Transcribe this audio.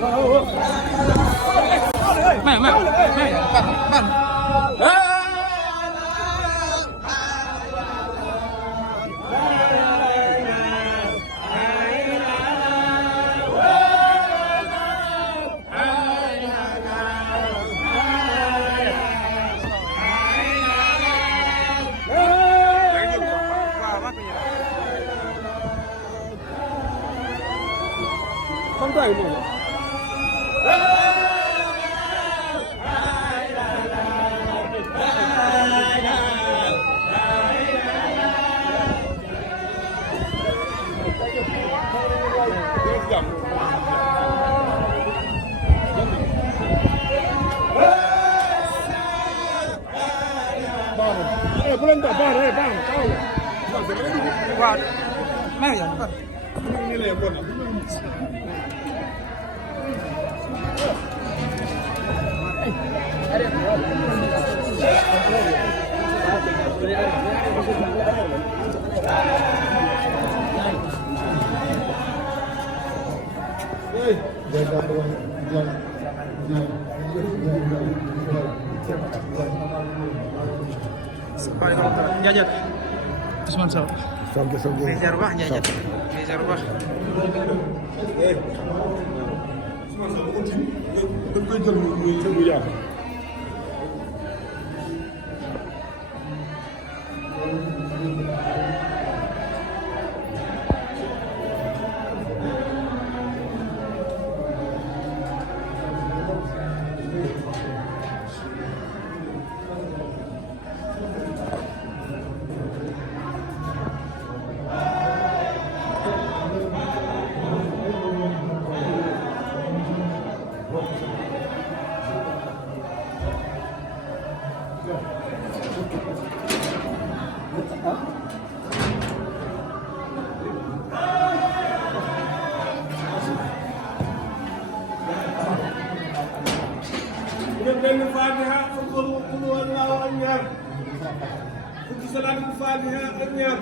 không phải một bulan tak bar bang tahu Wah, mana ya? ini lepon jaga Jajat. Usman Sow. sampai Meja rubah jajat. Meja rubah. dañ koy jël muy yàgg benn Fatiha qul huwallahu ak ñaar fukki salaatu Fatiha ak ñaar